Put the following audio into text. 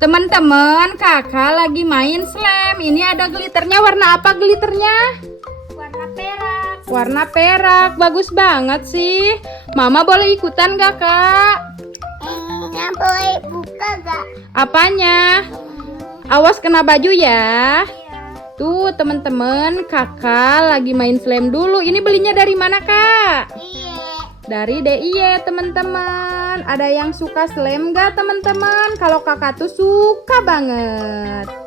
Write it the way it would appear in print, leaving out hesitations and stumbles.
Teman-teman, kakak lagi main slam. Ini ada glitternya. Warna apa glitternya? Warna perak. Warna perak. Bagus banget sih. Mama boleh ikutan gak, Kak? Boleh buka gak? Apanya? Awas kena baju ya. Iya. Tuh, teman-teman, kakak lagi main slam dulu. Ini belinya dari mana, Kak? Iya. Dari DIY, teman-teman. Ada yang suka slam gak, teman-teman? Kalau kakak tuh suka banget.